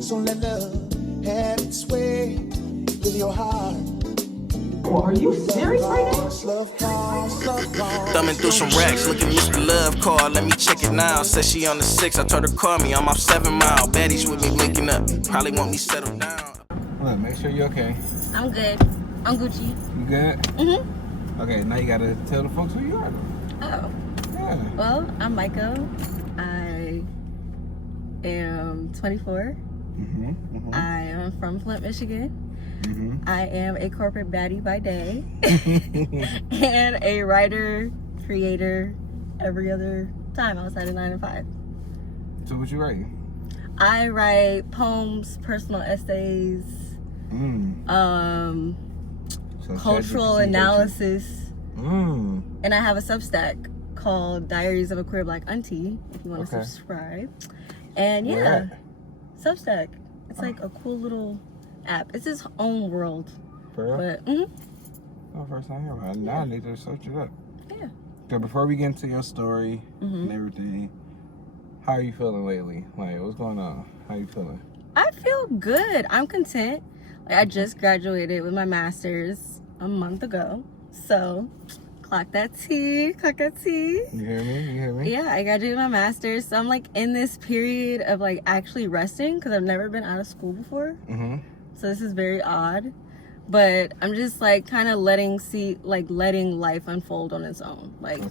So let love have its way with your heart. Well, are you serious right now? Thumbing through some racks, looking Mr. Love call. Let me check it now. Says she on the 6. I told her call me. I'm off 7 Mile. Baddies with me linking up. Probably want me settled down. Look, make sure you're okay. I'm good. I'm Gucci. You good? Mm-hmm. Okay, now you gotta tell the folks who you are. Oh. Yeah. Well, I'm Maeko. I am 24. I am from Flint, Michigan. I am a corporate baddie by day and a writer, creator every other time outside of 9 to 5. So what you write? I write poems, personal essays, So cultural analysis, and I have a Substack called Diaries of a Queer Black Auntie if you want to subscribe. And yeah, Substack. It's like a cool little app. It's its own world. For real? But Oh, first time here. Now I need to search it up. yeah. So before we get into your story and everything, how are you feeling lately? Like, what's going on? How you feeling? I feel good. I'm content. Like, I just graduated with my master's a month ago. So, clock that T. Clock that T. You hear me? You hear me? Yeah, I graduated with my master's. So, I'm like in this period of like actually resting because I've never been out of school before. So, this is very odd. But I'm just like kind of letting life unfold on its own. Like,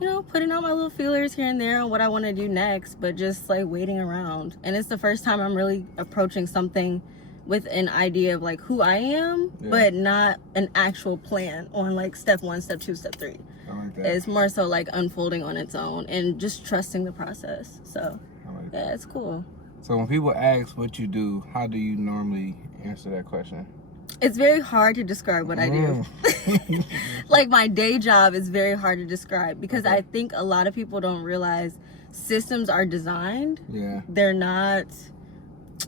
you know, putting out my little feelers here and there on what I want to do next, but just like waiting around. And it's the first time I'm really approaching something with an idea of like who I am, but not an actual plan on like step 1, step 2, step 3. I like that. It's more so like unfolding on its own and just trusting the process. So yeah, it's cool. So when people ask what you do, how do you normally answer that question? It's very hard to describe what I do. Like my day job is very hard to describe because I think a lot of people don't realize systems are designed. Yeah. They're not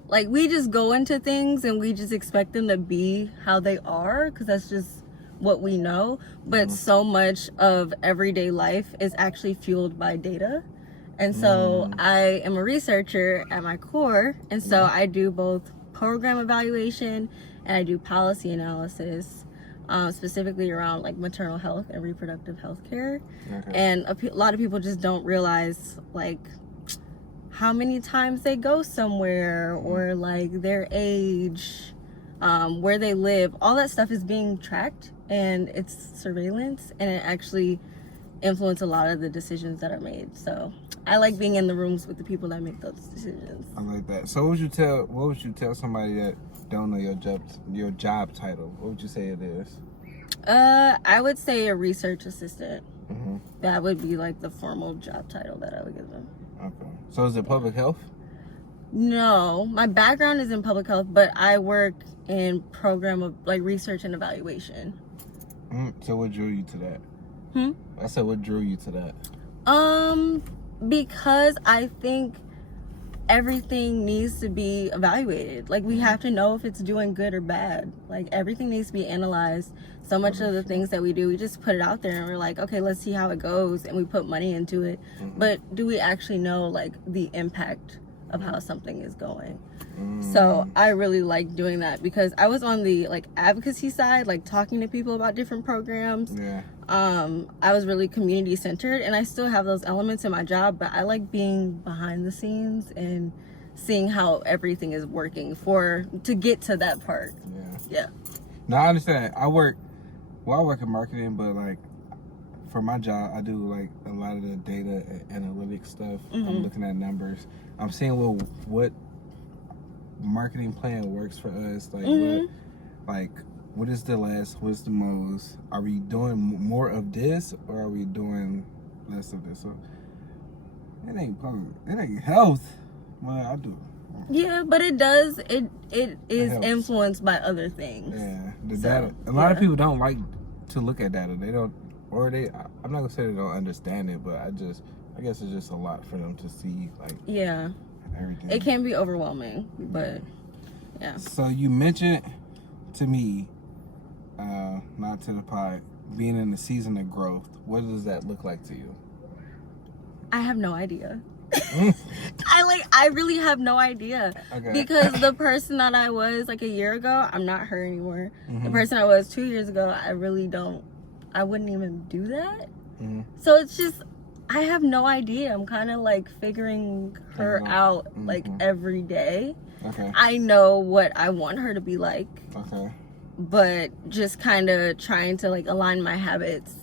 like we just go into things and we just expect them to be how they are because that's just what we know. But so much of everyday life is actually fueled by data. And so I am a researcher at my core. And so I do both program evaluation and I do policy analysis, specifically around like maternal health and reproductive health care. And a lot of people just don't realize like how many times they go somewhere or like their age, where they live. All that stuff is being tracked and it's surveillance and it actually influences a lot of the decisions that are made. So I like being in the rooms with the people that make those decisions. I like that. So what would you tell somebody that don't know your job title? What would you say it is? I would say a research assistant. That would be like the formal job title that I would give them. Okay. So is it public health? No, my background is in public health, but I work in program of like research and evaluation. So what drew you to that? I said, what drew you to that? Because I think everything needs to be evaluated. Like we have to know if it's doing good or bad. Like everything needs to be analyzed. So much of the things that we do, we just put it out there and we're like, okay, let's see how it goes, and we put money into it. But do we actually know like the impact of how something is going? So I really like doing that because I was on the like advocacy side, like talking to people about different programs. I was really community centered and I still have those elements in my job, but I like being behind the scenes and seeing how everything is working to get to that part. No, I understand. I work in marketing, but like for my job, I do like a lot of the data and analytics stuff. I'm looking at numbers. I'm seeing what marketing plan works for us. Like what is the less? What's the most? Are we doing more of this or are we doing less of this? So it ain't health. Well, I do. Yeah, but it does. It is influenced by other things. Yeah, the data. A lot of people don't like to look at data. They don't, or they. I'm not gonna say they don't understand it, but I guess it's just a lot for them to see. Like everything. It can be overwhelming, but yeah. So you mentioned to me, not to the pod, being in the season of growth. What does that look like to you? I have no idea. I really have no idea. Okay. Because the person that I was like a year ago, I'm not her anymore. Mm-hmm. The person I was 2 years ago, I wouldn't even do that. Mm-hmm. So it's just, I have no idea. I'm kind of like figuring her out like every day. Okay. I know what I want her to be like. Okay. But just kind of trying to like align my habits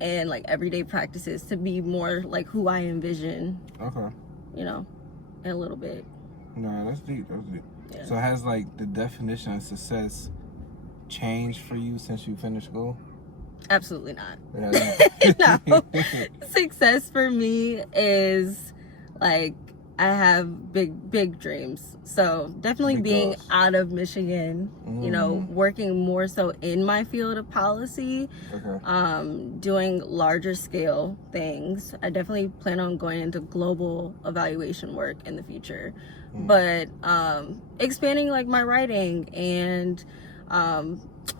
and like everyday practices to be more like who I envision. Okay. You know, in a little bit. No, that's deep. That's deep. Yeah. So has like the definition of success changed for you since you finished school? Absolutely not. Yeah, No. Success for me is like I have big dreams. So definitely Big being goals. out of Michigan, you know, working more so in my field of policy, Okay. doing larger scale things. I definitely plan on going into global evaluation work in the future. But expanding like my writing, and I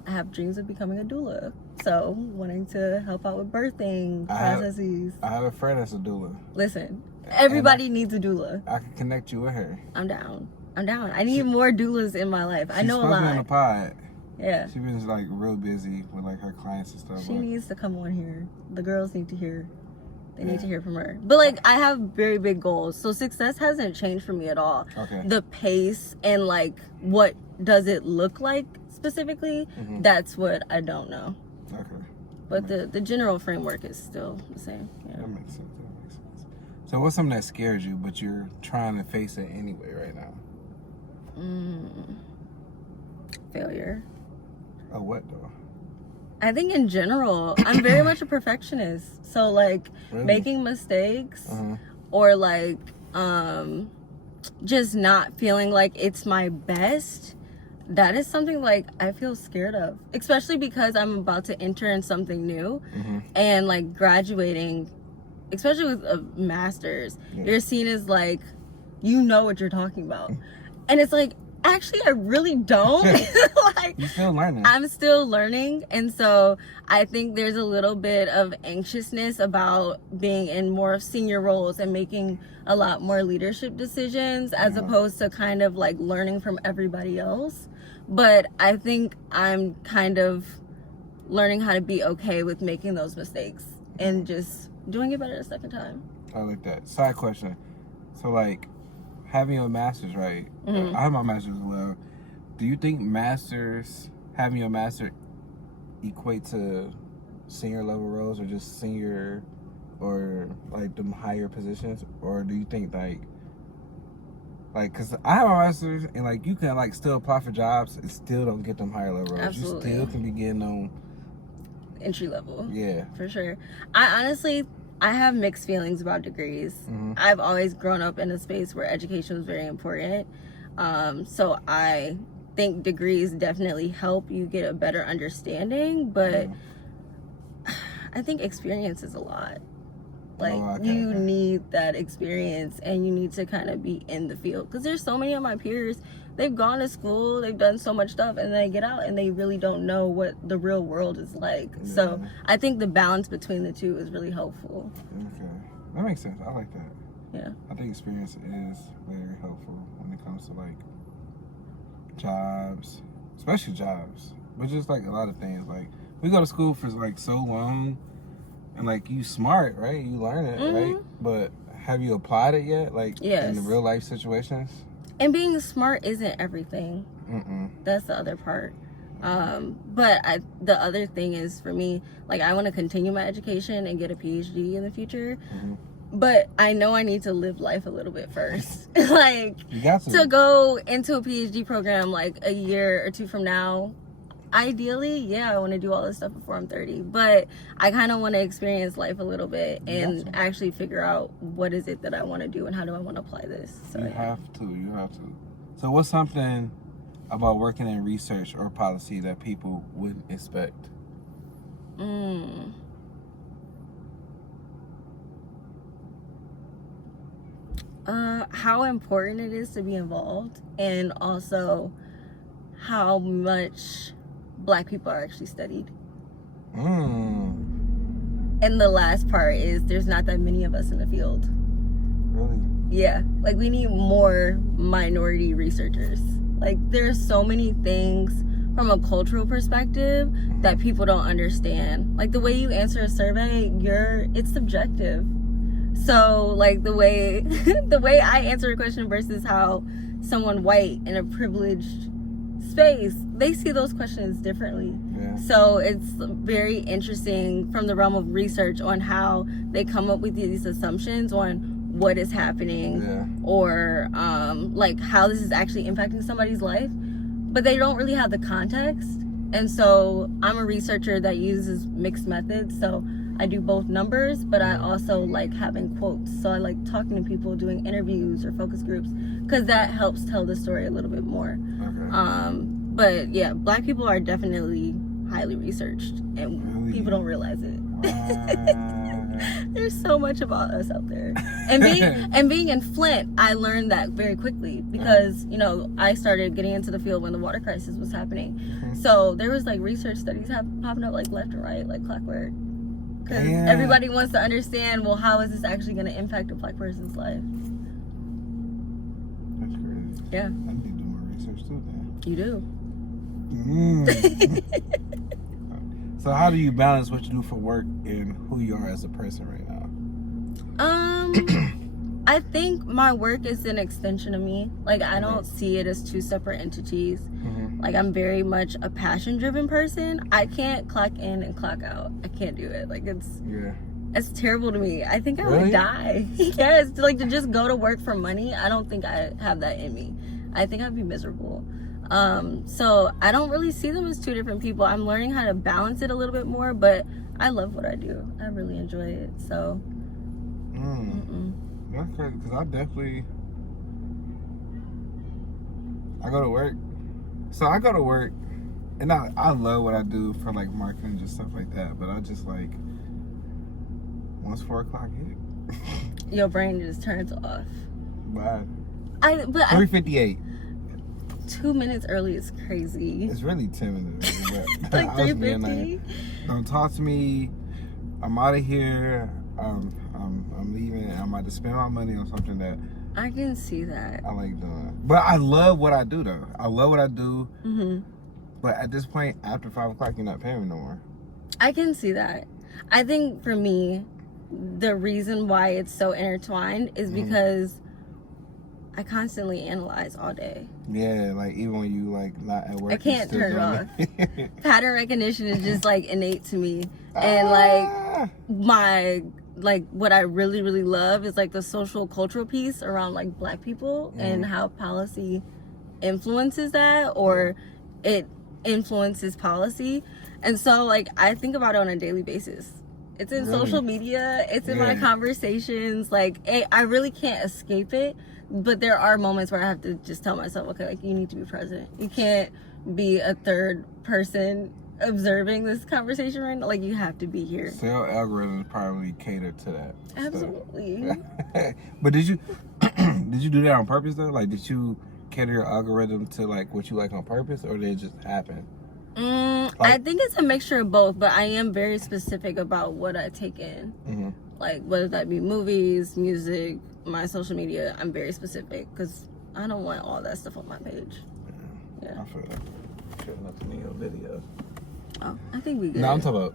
have dreams of becoming a doula. So wanting to help out with birthing processes. I have a friend that's a doula. Listen, everybody needs a doula. I can connect you with her. I'm down. I need more doulas in my life. I know a She's supposed to be on the lot. pod. Yeah. She's been like real busy with like her clients and stuff. She but- needs to come on here. The girls need to hear. They need to hear from her. But like, I have very big goals. So success hasn't changed for me at all. Okay. The pace and like what does it look like specifically, that's what I don't know. Okay. But the general framework is still the same. Yeah. That makes sense. That makes sense. So what's something that scares you, but you're trying to face it anyway right now? Failure. Oh, what though? I think in general, I'm very much a perfectionist. So like Really? making mistakes or like just not feeling like it's my best, that is something like I feel scared of, especially because I'm about to enter in something new and like graduating, especially with a master's, you're seen as like, you know what you're talking about. And it's like, actually, I really don't. Like, You're still learning. I'm still learning. And so I think there's a little bit of anxiousness about being in more senior roles and making a lot more leadership decisions as opposed to kind of like learning from everybody else. But I think I'm kind of learning how to be okay with making those mistakes and just doing it better the second time. I like that. Side question. So like having your master's, right? I have my master's as well. Do you think having your master equate to senior level roles or just senior or like them higher positions? Or do you think like, cause I have my master's and like you can like still apply for jobs and still don't get them higher level roles. Absolutely. You still can be getting them Entry level. Yeah. For sure. I have mixed feelings about degrees. I've always grown up in a space where education was very important. So I think degrees definitely help you get a better understanding, but I think experience is a lot. Like, you need that experience and you need to kind of be in the field. Because there's so many of my peers, they've gone to school, they've done so much stuff, and they get out and they really don't know what the real world is like. Yeah. So I think the balance between the two is really helpful. Okay. That makes sense. I like that. Yeah. I think experience is very helpful when it comes to like jobs, especially jobs, but just like a lot of things. Like we go to school for like so long, and like you smart, right? You learn it, right? But have you applied it yet? Like in the real life situations? And being smart isn't everything. That's the other part. But the other thing is for me, like I want to continue my education and get a PhD in the future. But I know I need to live life a little bit first. Like, You got to go into a PhD program like a year or two from now, ideally, yeah, I want to do all this stuff before I'm 30. But I kind of want to experience life a little bit and actually figure out what is it that I want to do and how do I want to apply this. So You have to. So what's something about working in research or policy that people wouldn't expect? How important it is to be involved, and also how much Black people are actually studied. And the last part is there's not that many of us in the field. Really? Yeah, like we need more minority researchers. Like there's so many things from a cultural perspective that people don't understand. Like the way you answer a survey, it's subjective. So like the way the way I answer a question versus how someone white in a privileged space, they see those questions differently. Yeah. So it's very interesting from the realm of research on how they come up with these assumptions on what is happening, or like how this is actually impacting somebody's life, but they don't really have the context. And so I'm a researcher that uses mixed methods, so I do both numbers, but I also like having quotes. So I like talking to people, doing interviews or focus groups, because that helps tell the story a little bit more. Okay. But yeah, Black people are definitely highly researched, and people don't realize it. There's so much about us out there. And being in Flint, I learned that very quickly because, you know, I started getting into the field when the water crisis was happening. So there was like research studies popping up like left and right, like clockwork. Because everybody wants to understand, well, how is this actually going to impact a Black person's life? That's crazy. Yeah. I need to do more research too, then. You do. So how do you balance what you do for work and who you are as a person right now? I think my work is an extension of me. Like I don't see it as two separate entities. Like I'm very much a passion-driven person. I can't clock in and clock out. I can't do it. Like it's terrible to me. I think I would die. Yes, like to just go to work for money. I don't think I have that in me. I think I'd be miserable. So I don't really see them as two different people. I'm learning how to balance it a little bit more, but I love what I do. I really enjoy it. So that's crazy, because I go to work. So I go to work and I love what I do for like marketing and just stuff like that, but I just like once 4 o'clock hit, your brain just turns off. Bye. 3:58. 2 minutes early is crazy. It's really 10 minutes. But like I was being 3:50. like, don't talk to me. I'm out of here. I'm leaving. I'm about to spend my money on something that I can see that. I like doing. But I love what I do, though. I love what I do. But at this point, after 5 o'clock, you're not paying me no more. I can see that. I think for me, the reason why it's so intertwined is because I constantly analyze all day. Yeah, like even when you like not at work, I can't turn it off. Pattern recognition is just like innate to me, and like what I really really love is like the social cultural piece around like Black people and how policy influences that, or it influences policy. And so like I think about it on a daily basis. It's in social media, it's in my conversations, like I really can't escape it. But there are moments where I have to just tell myself, okay, like you need to be present. You can't be a third person observing this conversation right now. Like you have to be here. Cell algorithms probably cater to that. Absolutely. But did you do that on purpose though? Like did you cater your algorithm to like what you like on purpose, or did it just happen? I think it's a mixture of both, but I am very specific about what I take in. Like whether that be movies, music, my social media. I'm very specific because I don't want all that stuff on my page. I feel that. Showing up to me on video. Oh, I think we good. No, I'm talking about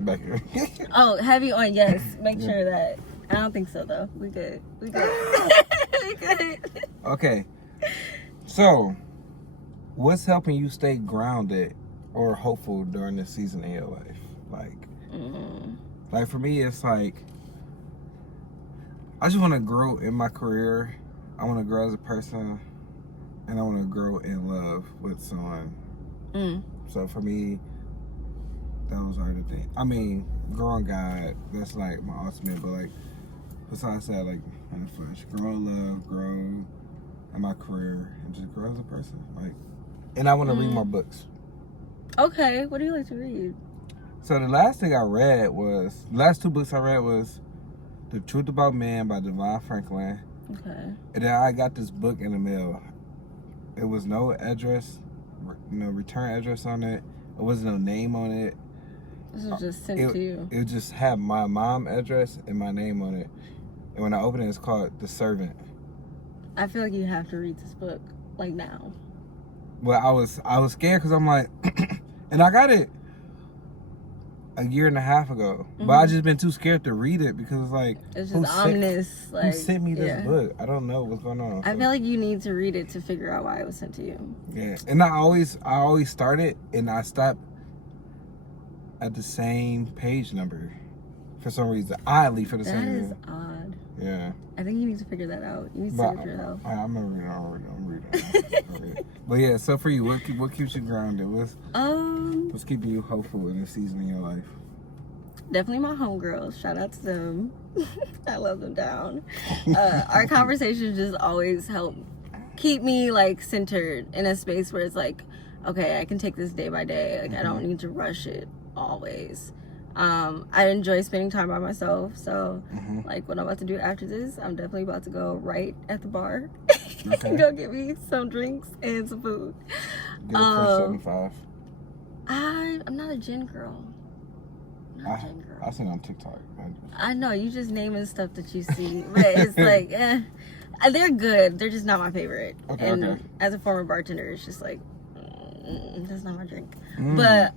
back here. Oh, heavy on yes. Make sure that. I don't think so though. We good. We good. We good. Okay. So, what's helping you stay grounded or hopeful during this season in your life? Like for me, it's like I just want to grow in my career. I want to grow as a person, and I want to grow in love with someone. So for me, those are the things. I mean, growing God, that's like my ultimate. But like, besides that, like in the flesh, grow in love, grow in my career, and just grow as a person. Like, and I want to read more books. Okay, what do you like to read? So the last 2 books I read was The Truth About Man by Devon Franklin. Okay. And then I got this book in the mail. It was no address, no return address on it. It wasn't no name on it. This was just sent to you. It just had my mom address and my name on it. And when I open it, it's called The Servant. I feel like you have to read this book, like, now. Well, I was scared because I'm like, and I got it a year and a half ago, but I just been too scared to read it because it's like, it's just ominous. Who sent me this book? I don't know what's going on. I feel like you need to read it to figure out why it was sent to you. Yeah, and I always start it and I stop at the same page number for some reason. Oddly, for the same reason. That is odd. Yeah. I think you need to figure that out. You need to see it for yourself. I'm reading. But yeah, so for you, what keeps you grounded? What's keeping you hopeful in this season in your life? Definitely my homegirls. Shout out to them. I love them down. Our conversations just always help keep me like centered in a space where it's like, okay, I can take this day by day. Like I don't need to rush it always. I enjoy spending time by myself. So like what I'm about to do after this, I'm definitely about to go right at the bar and go get me some drinks and some food. Get a 75. I'm not a gin girl. I seen on TikTok. I know you just naming stuff that you see, but it's like, they're good. They're just not my favorite. And as a former bartender, it's just like, that's not my drink. But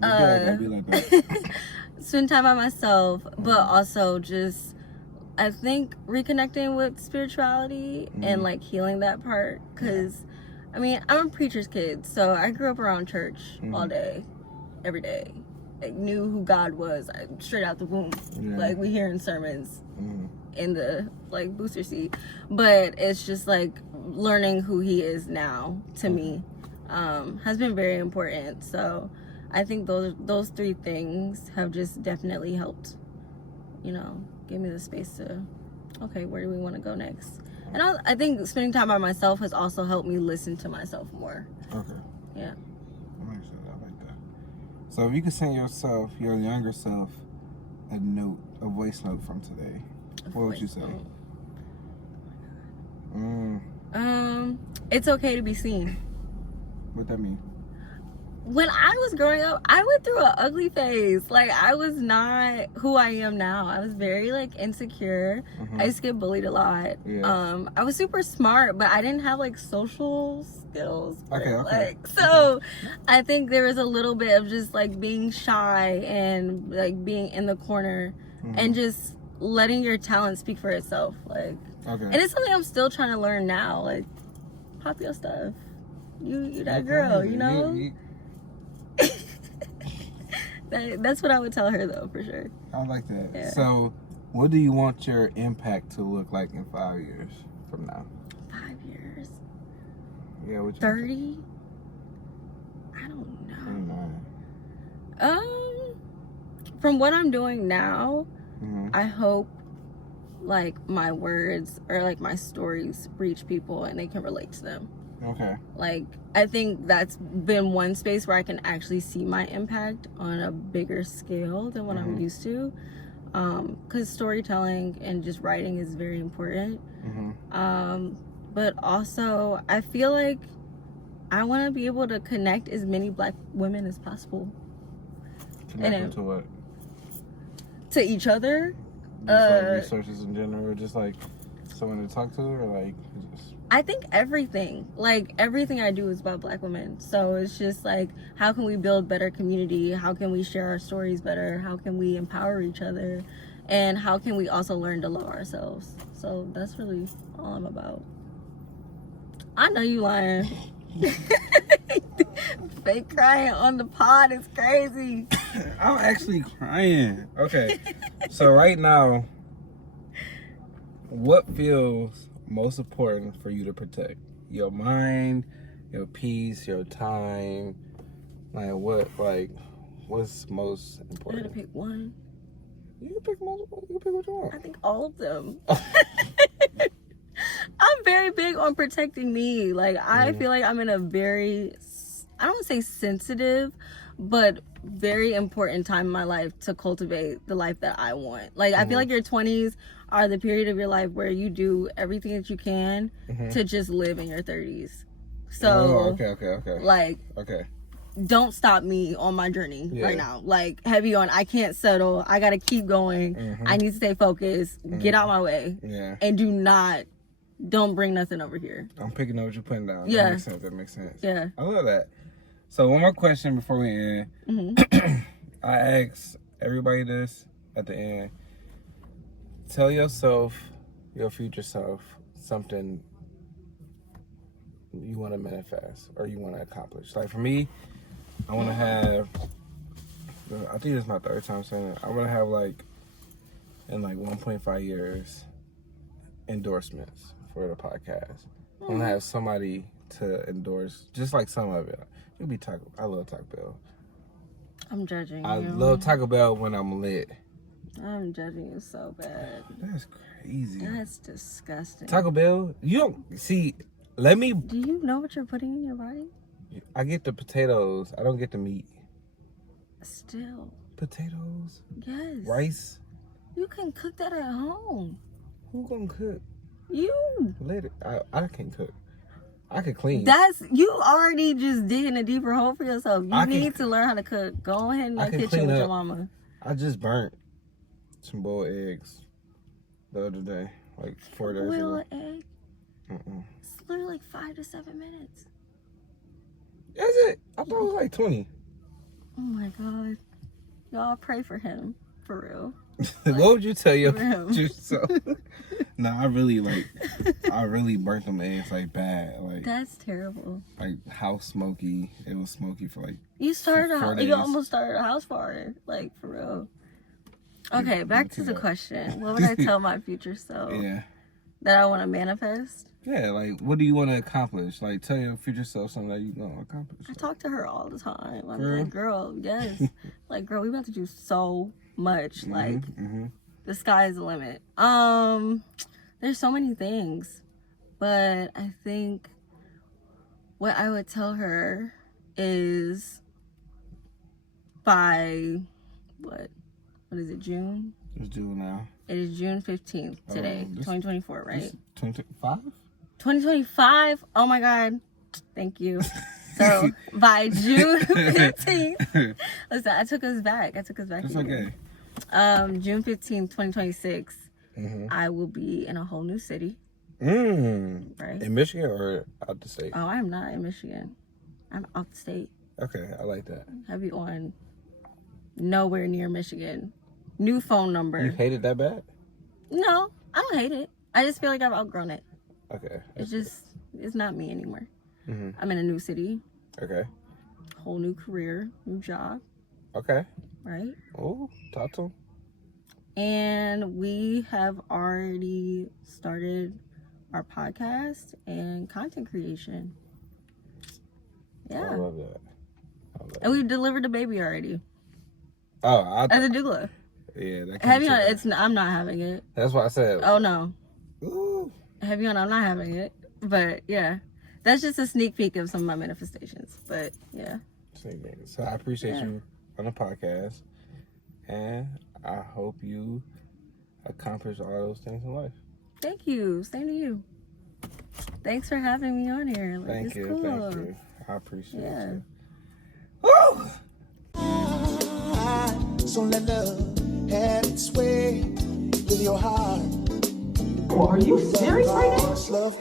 spend time by myself, but also just, I think reconnecting with spirituality and like healing that part. Cause I mean, I'm a preacher's kid, so I grew up around church all day, every day. I knew who God was straight out the womb. Like we hear in sermons in the like booster seat, but it's just like learning who He is now to me has been very important. So I think those three things have just definitely helped, you know, give me the space to, okay, where do we want to go next? And I think spending time by myself has also helped me listen to myself more. Okay. Yeah. I like that. So if you could send yourself, your younger self, a voice note from today, what would you say? It's okay to be seen. What that mean? When I was growing up, I went through an ugly phase. Like, I was not who I am now. I was very, like, insecure. I used to get bullied a lot. I was super smart, but I didn't have, like, social skills. So, I think there was a little bit of just, like, being shy and, like, being in the corner and just letting your talent speak for itself. Like, and it's something I'm still trying to learn now. Like, pop your stuff. You that girl, you know? That's what I would tell her, though, for sure. I like that. Yeah. So, what do you want your impact to look like in 5 years from now? 5 years? Yeah, what you 30? I don't know. From what I'm doing now, I hope, like, my words or, like, my stories reach people and they can relate to them. Okay. Like, I think that's been one space where I can actually see my impact on a bigger scale than what I'm used to. Because storytelling and just writing is very important. But also, I feel like I want to be able to connect as many Black women as possible. Connect them to what? To each other. Just like resources in general, or just like someone to talk to, or like just... I think everything. Like, everything I do is about Black women. So it's just like, how can we build better community? How can we share our stories better? How can we empower each other? And how can we also learn to love ourselves? So that's really all I'm about. I know you lying. Fake crying on the pod is crazy. I'm actually crying. Okay. So right now, what feels most important for you to protect? Your mind, your peace, your time. What's most important? I gotta pick one. You can pick multiple. You can pick what you want. I think all of them. I'm very big on protecting me. Like, I feel like I'm in a very, I don't want to say sensitive, but very important time in my life to cultivate the life that I want. Like, I feel like your 20s are the period of your life where you do everything that you can to just live in your 30s. So, okay. Like, don't stop me on my journey Yeah. right now. Like, heavy on, I can't settle. I got to keep going. Mm-hmm. I need to stay focused. Get out my way. Yeah. And don't bring nothing over here. I'm picking up what you're putting down. Yeah. That makes sense. Yeah. I love that. So one more question before we end. Mm-hmm. I ask everybody this at the end. Tell yourself, your future self, something you want to manifest or you want to accomplish. Like for me, I want to have, I think this is my third time saying it. I want to have like, in like 1.5 years, endorsements for the podcast. I want to have somebody to endorse, just like some of it. It'll be Taco. I love Taco Bell. I'm judging I you. love Taco Bell when I'm lit. I'm judging you so bad. That's crazy. That's disgusting. Taco Bell, you don't see. Let me. Do you know what you're putting in your body? I get the potatoes. I don't get the meat. Still. Potatoes, Yes. rice. You can cook that at home. Who gonna cook? You. Later, I can't cook. I can clean. You already just digging a deeper hole for yourself. You I can- need to learn how to cook. Go ahead in I that can kitchen clean with your up. mama. I just burnt some boiled eggs the other day, like 4 days Boil ago. an egg. Mm-mm. It's literally like 5 to 7 minutes. That's it. I thought it was like 20. Oh my god. Y'all pray for him. For real. What would you tell your For real. future self? No, I really burnt them eggs like bad, like That's terrible. house smoky. It was smoky for like. You started For 4 you days. almost started a house fire. Like, for real. Okay, back to the that. question. What would I tell my future self? Yeah, That I want to manifest? yeah. Like, what do you want to accomplish? Like, tell your future self something that you gonna accomplish. I talk to her all the time. I'm For real? like, girl, yes. Like, girl, we about to do so much. Like, Mm-hmm. the sky is the limit. There's so many things, but I think what I would tell her is by what is it, June? It's due now. It is June 15th today, this- 2024, right? 25. 2025. Oh my god, thank you. So by June 15th, listen, I took us back. It's here. okay. June 15th, 2026, Mm-hmm. I will be in a whole new city, right? In Michigan or out the state? Oh, I'm not in Michigan. I'm out the state. Okay, I like that. Heavy on nowhere near Michigan. New phone number. You hate it that bad? No, I don't hate it. I just feel like I've outgrown it. Okay. It's not me anymore. Mm-hmm. I'm in a new city, Okay. whole new career, new job, Okay. right? Oh, talk to him. And we have already started our podcast and content creation. I Yeah. love that. And we delivered the baby already Oh, as a doula. yeah. That Heavy kinda on, took- I'm not having it. That's why I said. Oh no. Ooh. Heavy on, I'm not having it. But yeah, that's just a sneak peek of some of my manifestations. But yeah. Same thing. So I appreciate you on the podcast, and I hope you accomplish all those things in life. Thank you. Same to you. Thanks for having me on here. Like, Thank it's you. cool. Thank you. I appreciate Yeah. you. Woo! So let love have its way with your heart. Well, are you serious right now? Love